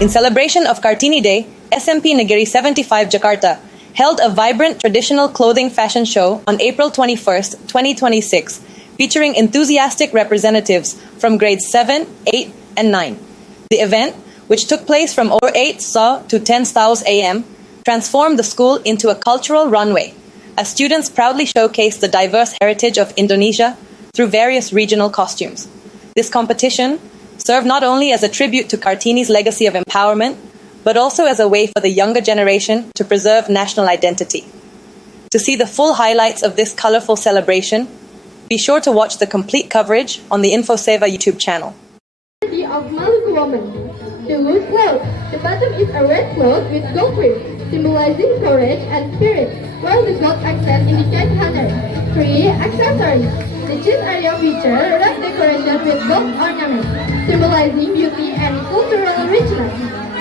In celebration of Kartini Day, SMP Negeri 75 Jakarta held a vibrant traditional clothing fashion show on April 21st, 2026, featuring enthusiastic representatives from grades 7, 8, and 9. The event, which took place from over 8 SA to 10 STAUS AM, transformed the school into a cultural runway, as students proudly showcased the diverse heritage of Indonesia through various regional costumes. This competition served not only as a tribute to Kartini's legacy of empowerment, but also as a way for the younger generation to preserve national identity. To see the full highlights of this colorful celebration, be sure to watch the complete coverage on the InfoSeva YouTube channel. Of Maluku woman. The wood cloth. The bottom is a red cloth with gold trim, symbolizing courage and spirit, while the gold accent indicates honor. 3. Accessories. The chest area feature red decoration with gold ornaments, symbolizing beauty and cultural richness.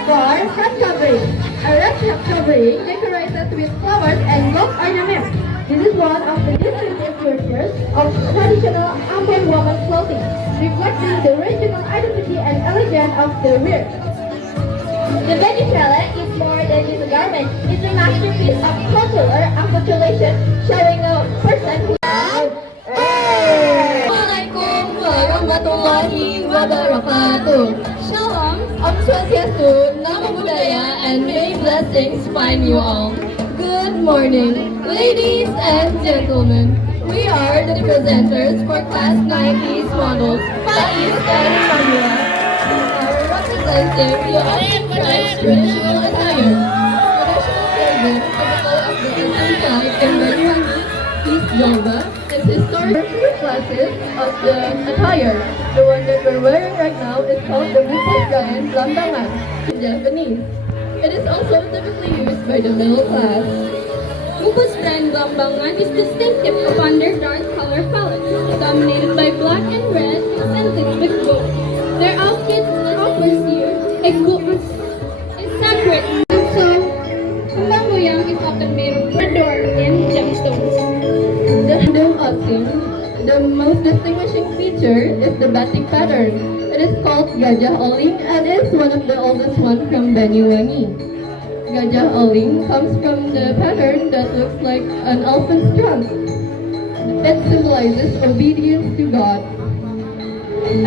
4. Head covering. A red head covering decorated with flowers and gold ornaments. This is one of the distinctive features of traditional Ambon woman clothing, reflecting the regional identity and elegance of the wear. The Venezuela is more than just a garment. It's a masterpiece of cultural acculturation, showing a person who... Assalamualaikum warahmatullahi wabarakatuh. Shalom, Om Swastiastu, Namo Buddhaya, and may blessings find you all. Good morning, ladies and gentlemen. We are the presenters for Class 90s models, Faiz and Samira, who are representing the Asian tribe's traditional attire. Traditional clothing, typical of the Asian tribe in Banyuwangi, East Java, is historical classes of the attire. The one that we're wearing right now is called the Bupos Giant Lambangan in Japanese. It is also typically used by the middle class. Bupos brand Lambangan is distinctive upon their dark color palette, dominated by black and red accented with gold. Their outfit offers you a gold is sacred, and so Lambangan is often made of adorned in gemstones. The most distinguishing feature is the batik pattern. It is called Gajah Oling and is one of the oldest ones from Banyuwangi. Gajah Oling comes from the pattern that looks like an elephant's trunk. It symbolizes obedience to God.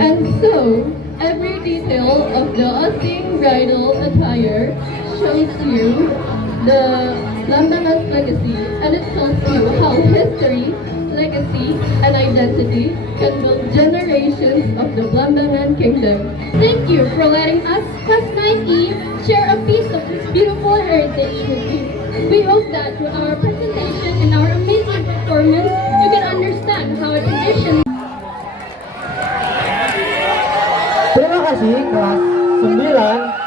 And so, every detail of the Asing bridal attire shows you the Lambangan's legacy, and it tells you how history, legacy, and identity can build generations of the Lambangan kingdom. Thank you for letting us, Class 9E, share a piece of this beautiful heritage with you. We hope that through our presentation and our amazing performance, you can understand how a tradition... Terima kasih kelas 9.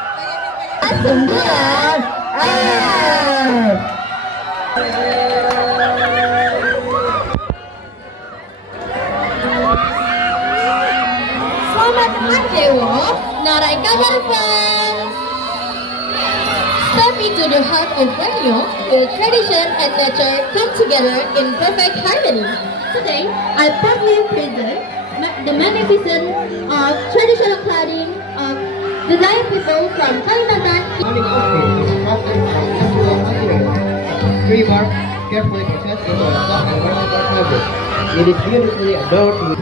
Selamat Dewo, Narai Kabar fans! Step into the heart of Borneo, where tradition and nature come together in perfect harmony. Today, I proudly present the magnificent traditional clothing of the Dayak people from Kalimantan. Three-bark, carefully processed into a soft and versatile fabric. It is beautifully adorned with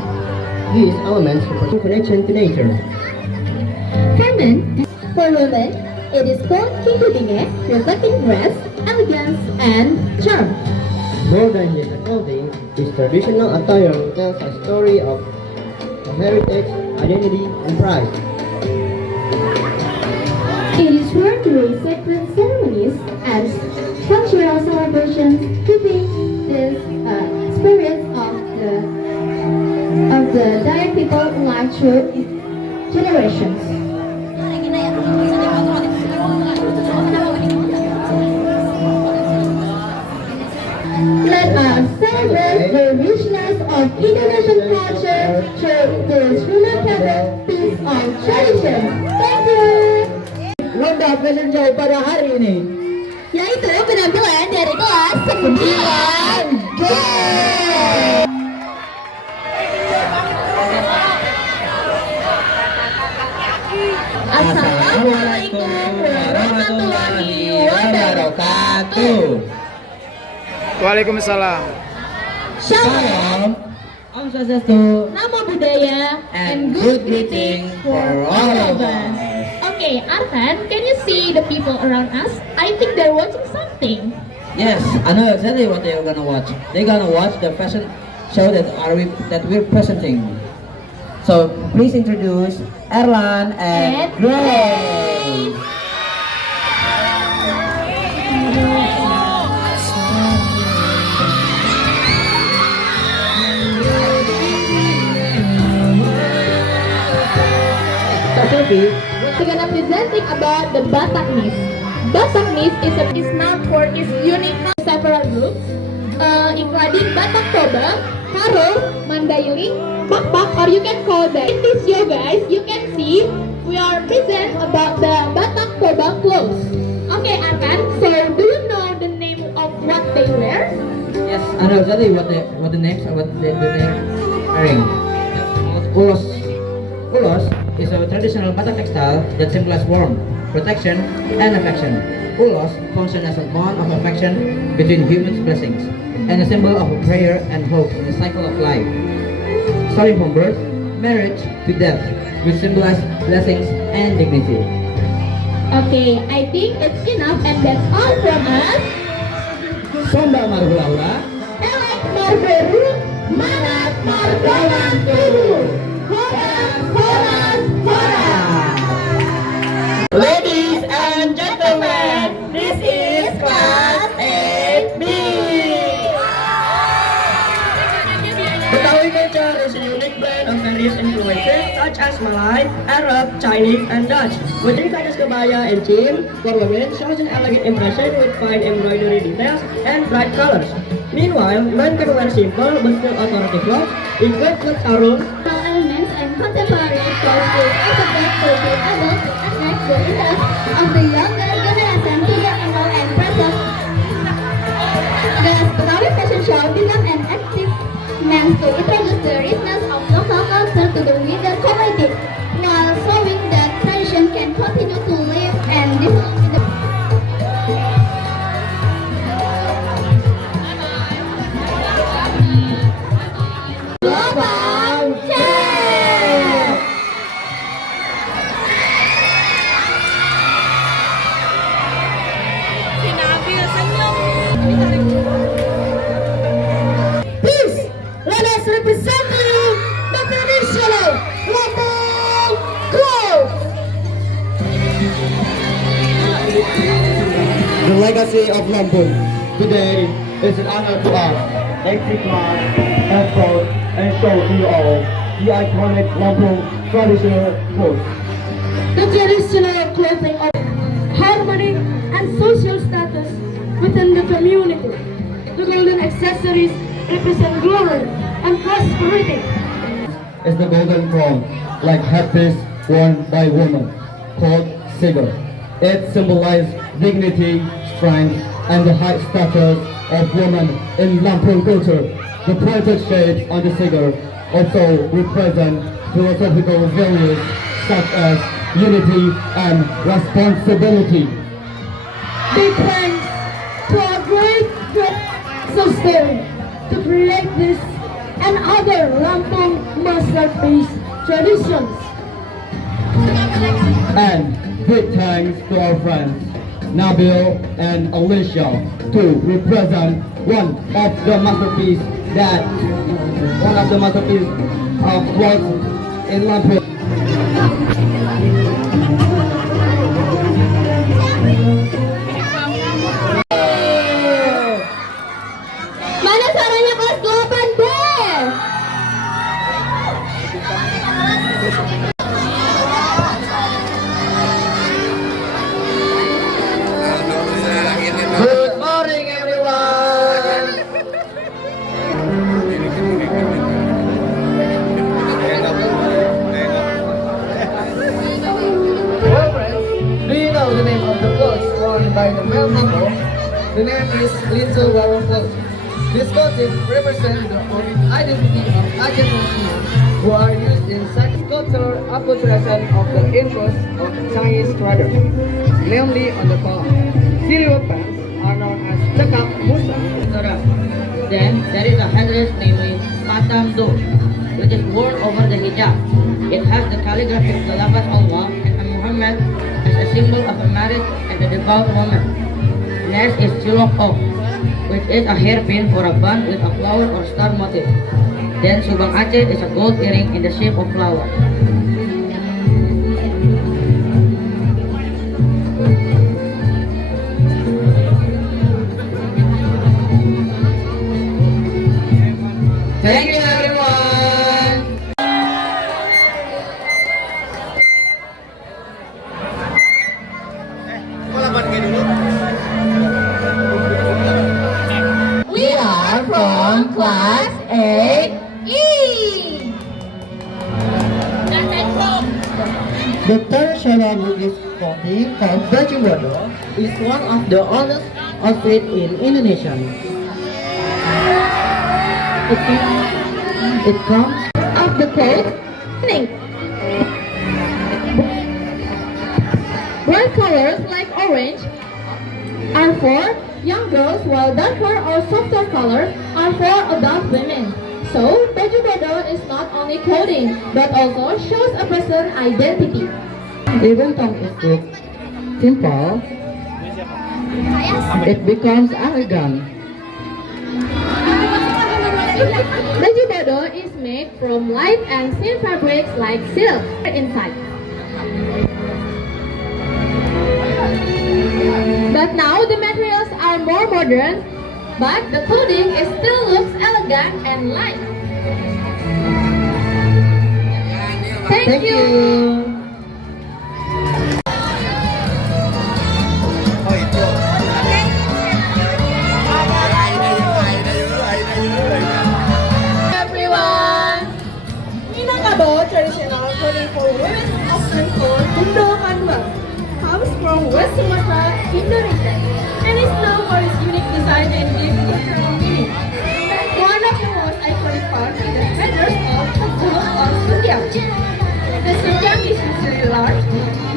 these elements for connection to nature. For women, it is called Kikudinge, reflecting grace, elegance, and charm. More than just a clothing, this traditional attire tells a story of heritage, identity, and pride. It is worn during sacred ceremonies and cultural celebrations, keeping the spirit of the Dayak people alive through generations. Let us celebrate the richness of Indonesian culture through this remarkable piece of tradition. Thank you. Ronda peninjau pada hari ini Yaitu penampilan dari kelas 9G. Assalamualaikum. warahmatullahi wabarakatuh. Waalaikumsalam. Shalom, Om Swastiastu. Namo Buddhaya, And good greetings for all of us. Okay, Arfan, can you see the people around us? I think they're watching something. Yes, I know exactly what they're gonna watch. They're gonna watch the fashion show that we're presenting. So please introduce Erlan and Grace. We're gonna presenting about the Batak Nis. Batak Nis is known for its unique several groups, including Batak Toba, Karo, Mandailing, Bakpak, or you can call them. In this show, guys, you can see we are present about the Batak Toba clothes. Okay, Arkan, so do you know the name of what they wear? Yes, I know exactly what the names are, what the name wearing. Ulos. Ulos is a traditional Batak textile that symbolizes warmth, protection, and affection. Ulos functions as a bond of affection between humans' blessings and a symbol of prayer and hope in the cycle of life. Starting from birth, marriage, to death, which symbolize blessings and dignity. Okay, I think it's enough, and that's all from us. Somba Marhulaura. Elek Marberu, Manat Margawan Turu. Horas, horas, horas. Ladies and gentlemen, this is Class 8B. Betawi culture is a unique blend of various influences such as Malay, Arab, Chinese, and Dutch. Within such as kebaya and jean, for women shows an elegant impression with fine embroidery details and bright colors. Meanwhile, men can wear simple but still authoritative clothes, include sarung, Elements and contemporary costumes is a way for the adults to attract the interest of the younger generation to the indoor and present. The Betawi Fashion Show began an active means to introduce the richness of local culture to the wider community, while showing that tradition can continue to live and develop in the global change. Please, let us represent to you the traditional local clothes. the legacy of Lampung. Today is an honor to us. Let's take part and proud and show to you all the iconic Lampung traditional clothes. The traditional clothing of harmony and social status within the community. The golden accessories represent glory and prosperity. Is the golden crown, like headpiece worn by women, called Sigar. It symbolizes dignity, strength, and the high status of women in Lampung culture. The poetic shapes on the Sigar also represent philosophical values such as unity and responsibility. Big thanks to our great sister to create this and other Lampung masterpiece traditions. And big thanks to our friends Nabil and Alicia to represent one of the masterpiece of clothes in Lampung. Mana suaranya kelas 8B? Good morning, everyone. Well, friends, do you know the name of the clothes worn by the male people? The name is Little Warrior clothes. This clothing represents the identity of Aceh who are used in sex culture acculturation of the influence of Chinese traders, mainly on the color. Silhouette pants are known as cekak musa. Then there is a headdress namely Patam Do, which is worn over the hijab. It has the calligraphy of the Lafaz Allah and Muhammad as a symbol of a married and a devout woman. Next is Chulok Ok, which is a hairpin or a band with a flower or star motif. Then Subang Aceh is a gold earring in the shape of flower. Thank you everyone! We are from class 8E. The traditional Bugis clothing called baju bodo is one of the oldest outfit in Indonesia. It comes Of the coat, pink. Bright colors like orange are for young girls, while darker or softer colors are for adult women. So, baju bodo is not only clothing, but also shows a person's identity. even though it looks simple, it becomes elegant. Baju bodo is made from light and thin fabrics like silk inside. But now the materials are more modern, but the clothing is still looks elegant and light. Thank you. Everyone. Minangkabau traditional clothing for women often called Bundo Handwa comes from West Sumatra, Indonesia, and is known for its unique design and deep cultural meaning. One of the most iconic parts is the headdress of Bundo or Sundiang. The Sundiang is usually large,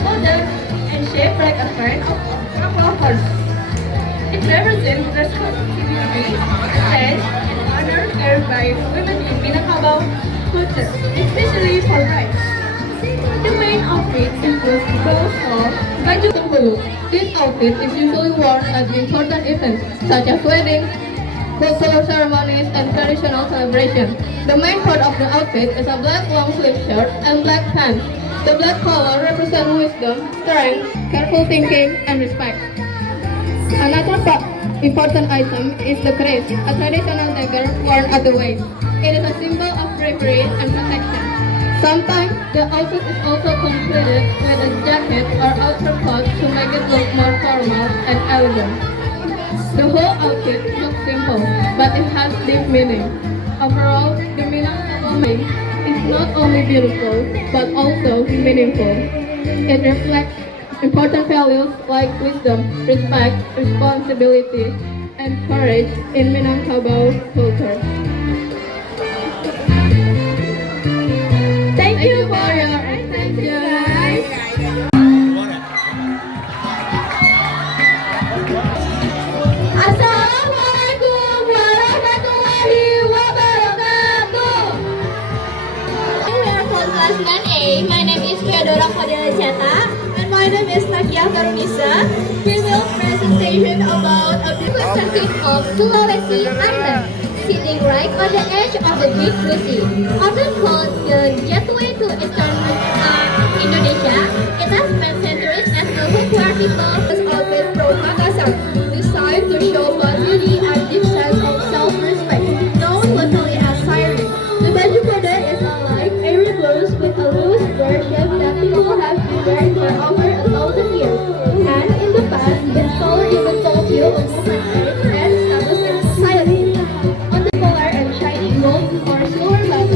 modern, and shaped like a fan of a couple of horses. It represents responsibility, strength, and honor carried by women in Minangkabau culture, especially for brides. The main outfit includes both of baju tembulu. This outfit is usually worn at important events such as weddings, cultural ceremonies, and traditional celebrations. The main part of the outfit is a black long sleeve shirt and black pants. The black color represents wisdom, strength, careful thinking, and respect. Another important item is the crest, a traditional dagger worn at the waist. It is a symbol of bravery and protection. Sometimes the outfit is also completed with a jacket or outer coat to make it look more formal and elegant. The whole outfit looks simple, but it has deep meaning. Overall, the Minangkabau woman is not only beautiful, but also meaningful. It reflects important values like wisdom, respect, responsibility, and courage in Minangkabau culture. Thank you for your attention, guys. Assalamualaikum warahmatullahi wabarakatuh. We are from class 9A. My name is Theodora Fadila Jata. And my name is Nakia Karunisa. We will presentation about a beautiful city of Sulawesi Island, sitting right on the edge of the Deep Blue Sea. Often called the gateway to Eastern Indonesia, it has spent centuries as a home where people has always from Makassar, designed to show both beauty and deep sense of self-respect, known locally as siren. The baju bodo is a light, airy blouse with a loose version that people have been wearing for over 1,000 years. And in the past, its color even told you of woman's age and status in society. On the collar and shiny gold or silver belt,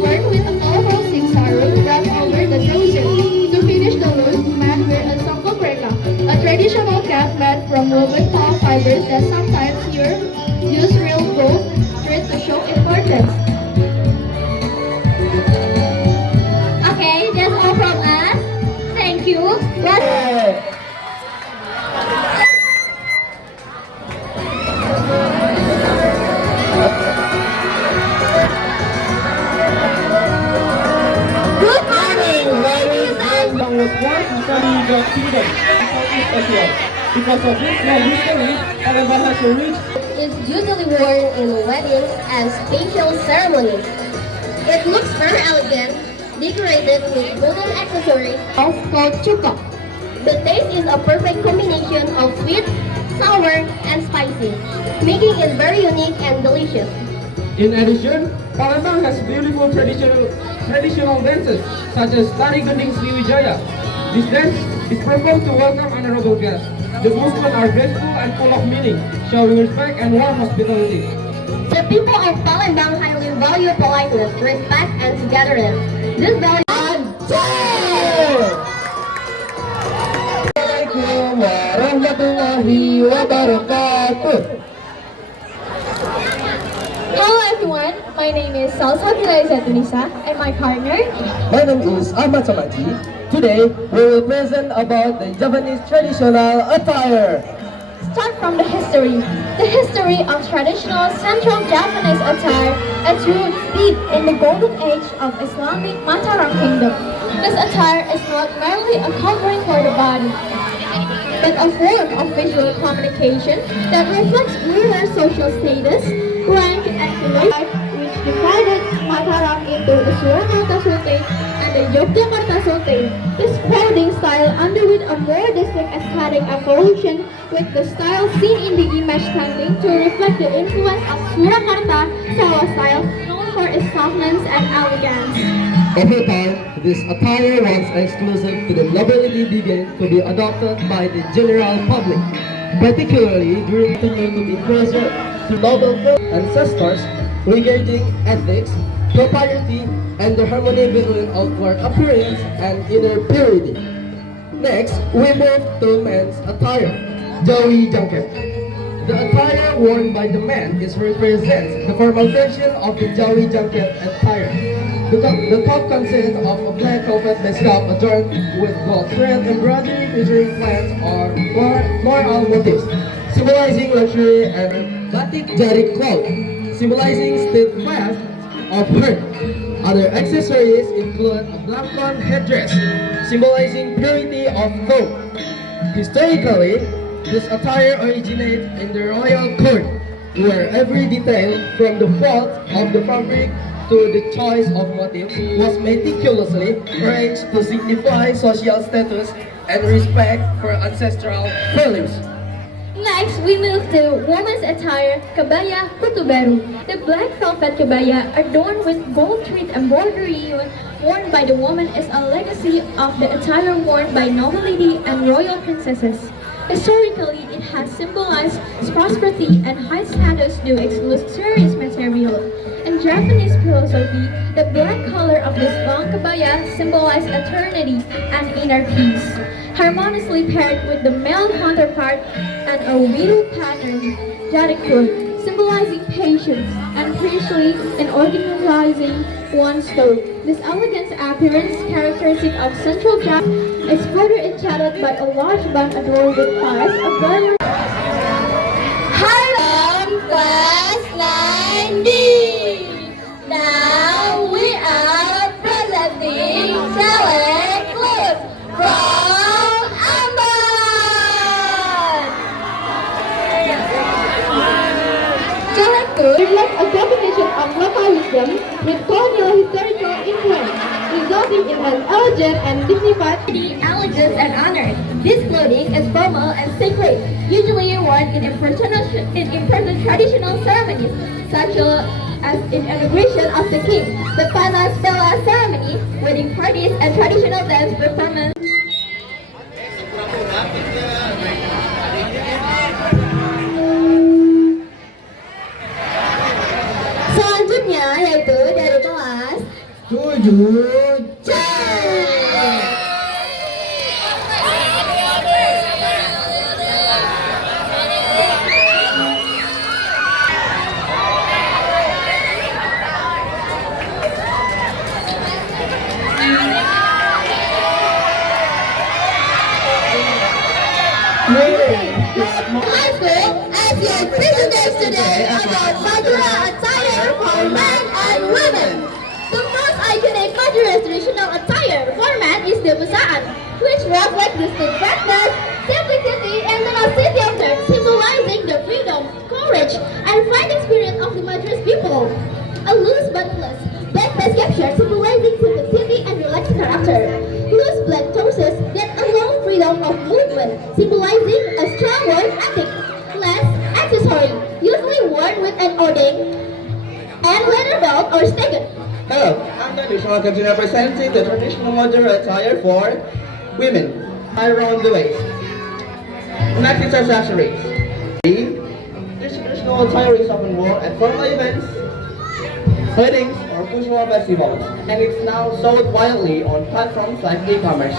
worn with a colorful sarung wrapped over the trousers. To finish the look, men wear a songkok reka, a traditional cap made from woven palm fibers that sometimes use real gold thread to show importance. Okay, that's all especially the kingdom in Southeast Asia. Because of this long history, Palembang has a rich Is usually worn in weddings and special ceremonies. It looks very elegant, decorated with golden accessories, also called chuka. The taste is a perfect combination of sweet, sour, and spicy, making it very unique and delicious. In addition, Palembang has beautiful traditional dances such as Tari Gending Sriwijaya. This dance is performed to welcome honorable guests. The movements are graceful and full of meaning, showing respect and warm hospitality. The people of Palembang highly value politeness, respect, and togetherness. This value Assalamualaikum warahmatullahi wabarakatuh. Hello everyone, my name is Salsa Bilaiza Tunisa and my partner. My name is Ahmad Samaji. Today, we will present about the Japanese traditional attire. Start from the history. The history of traditional Central Japanese attire its roots deep in the golden age of Islamic Mataram Kingdom. This attire is not merely a covering for the body, but a form of visual communication that reflects ruler social status, rank, and class, which divided Mataram into the Surakarta Sultan and the Yogyakarta Sultan. This clothing style underwent a more distinct aesthetic evolution, with the style seen in the image tending to reflect the influence of Surakarta Sawa style, known for its softness and elegance. Over time, this attire once exclusive to the nobility began to be adopted by the general public, particularly during the time to be preserved to noble ancestors regarding ethics, propriety, and the harmony between outward appearance and inner purity. Next, we move to men's attire, Jawi jacket. The attire worn by the man represents the formal version of the Jawi jacket attire. The top consists of a black velvet scalp adorned with gold thread embroidery featuring plants or floral motifs, symbolizing luxury, and batik jari cloth, symbolizing steadfast of heart. Other accessories include a black cloth headdress, symbolizing purity of thought. Historically, this attire originates in the royal court, where every detail, from the fault of the fabric to the choice of motifs, was meticulously arranged to signify social status and respect for ancestral values. Next, we move to women's attire, kabaya putu baru. The black velvet kabaya, adorned with gold thread embroidery worn by the woman, is a legacy of the attire worn by nobility and royal princesses. Historically, it has symbolized prosperity and high status due its luxurious material. In Japanese philosophy, the black color of this long kabaya symbolizes eternity and inner peace, harmoniously paired with the male counterpart and a widow pattern, jarikur, symbolizing patience and priestly in organizing one's thought. This elegant appearance, characteristic of Central Japan, is further enchanted by a large band adorned with pies of garland. Hello, class 9D. Now we are presenting select clothes from Ambon. Select clothes reflect a combination of local wisdom with colonial historical influence, resulting in an elegant and dignified Elegance and honor. This clothing is formal and sacred, usually worn in important traditional ceremonies, such as in inauguration of the king, the Panas Bela ceremony, wedding parties, and traditional dance performance. Selanjutnya yaitu dari kelas 7C. High school, as your presenters today about Madura attire for men and women. The most iconic Madura traditional attire format is the busaan, which wraps just like the steadfastness, simplicity, and tenacity of them, symbolizing the freedom, courage, and fighting spirit of the Madras people. A loose but plus black base capture symbolizing simplicity and relaxed character. Loose black trousers that allow freedom of movement, symbolizing a strong work ethic. Less accessory, usually worn with an ordained and leather belt or stagger. Hello, I'm the traditional continue presenting the traditional modern attire for women. Around the waist. Next is accessories. This traditional attire is often worn at formal events, weddings, or cultural festivals, and it's now sold widely on platforms like e-commerce.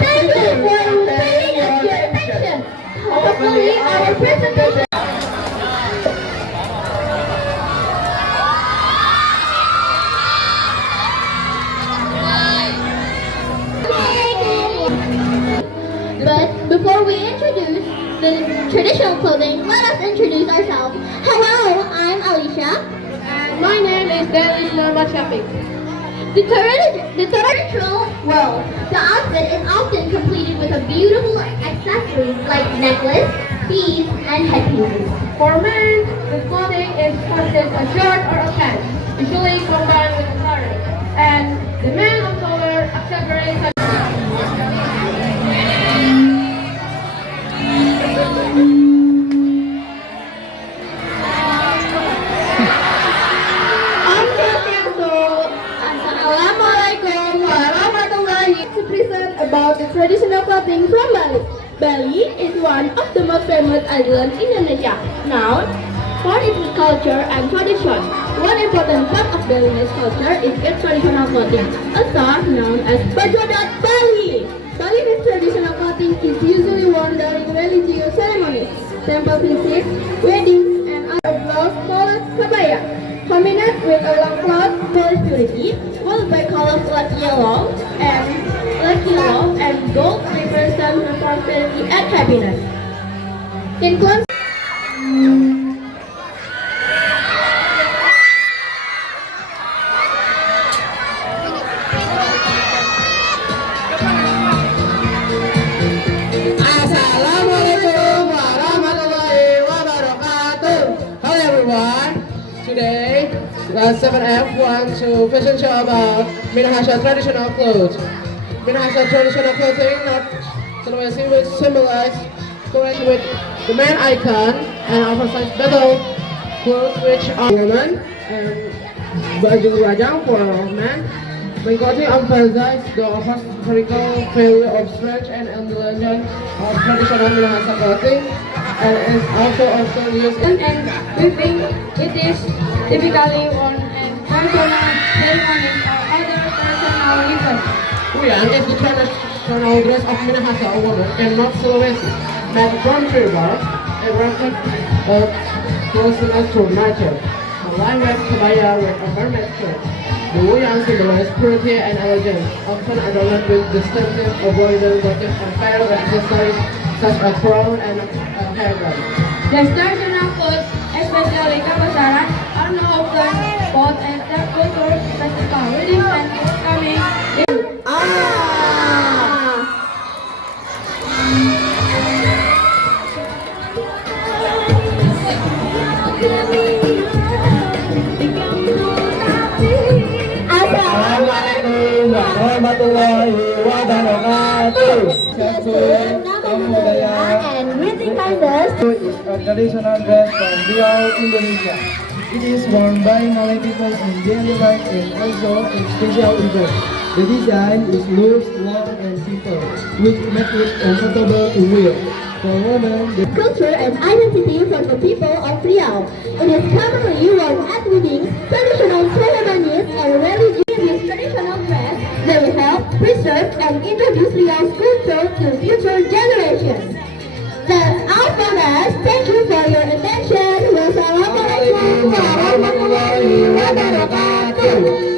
Thank you for paying us your attention. Hopefully, our presentation. But before we introduce the traditional clothing, let us introduce ourselves. Hello, I'm Alicia. And my name is Delis Norma Shafik. The traditional world, the outfit is often completed with a beautiful accessories like necklace, beads, and headpieces. For men, the clothing is consist a shirt or a pant, usually combined with a sari. And the men of color accessories such Assalamualaikum warahmatullahi to present about the traditional clothing from Bali. Bali is one of the most famous islands in Indonesia, known for its culture and tradition. One important part of Balinese culture is its traditional clothing, also known as baju adat Bali. Balinese traditional clothing is usually worn during religious ceremonies, temple visits, weddings, and other blouse called kabaya. Combined with a long cloth for purity, followed by colors like yellow and gold represent prosperity and happiness. In Assalamualaikum warahmatullahi wabarakatuh. Hello everyone. Today, class 7F wants to fashion show about Minahasa traditional clothes. Minahasa traditional clothing not always symbolize current with the main icon and oversized battle clothes which are women and baju rajang for men. Mengikuti emphasize the historical value of strength and legend of traditional Minahasa clothing and is also often used in and we think it is typically worn in personal ceremonies or other personal events. Uyang is the traditional dress of Minahasa, a woman, and North Sulawesi, made from tree bark and reflect closeness to nature. A light kebaya with a garment skirt. The Uyang symbolizes purity and elegance, often adorned with distinctive avoidant motifs and fair accessories such as crown and hairband. The traditional clothes, especially kapasaran, are now often bought at the cultural festival, weddings, and homecoming. Assalamualaikum warahmatullahi wabarakatuh. and greeting kindness. Is a traditional dress from Riau, Indonesia. It is worn by Malay people in daily life and also in special events. The design is loose, long, and simple, which makes it comfortable to wear. For women, the Culture and identity for the people of Riau. It is commonly worn at weddings, traditional ceremonies, and religious. This traditional dress, they will help preserve and introduce Riau's culture to future generations. That's all for Ayo.